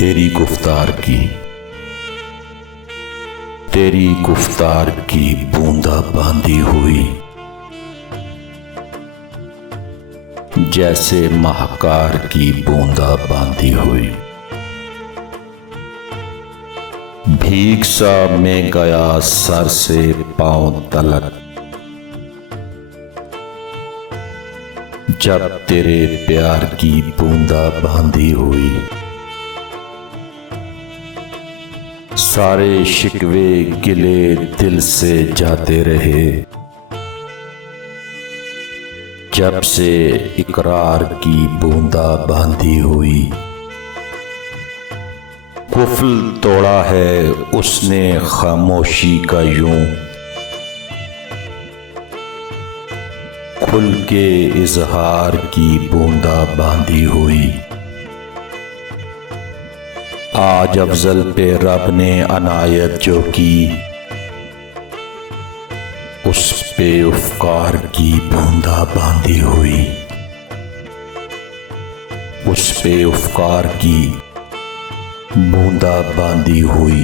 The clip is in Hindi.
तेरी गुफ्तार की बूंदा बांधी हुई, जैसे महकार की बूंदा बांधी हुई। भीग सा मैं गया सर से पांव तलक, जब तेरे प्यार की बूंदा बांधी हुई। सारे शिकवे गिले दिल से जाते रहे, जब से इकरार की बूंदा बांधी हुई। कुफ्ल तोड़ा है उसने खामोशी का यूं, खुल के इजहार की बूंदा बांधी हुई। आज अफजल पे रब ने अनायत जो की, उस पे उफ़कार की बूंदा बांधी हुई। उस पे उफ़कार की बूंदा बांधी हुई।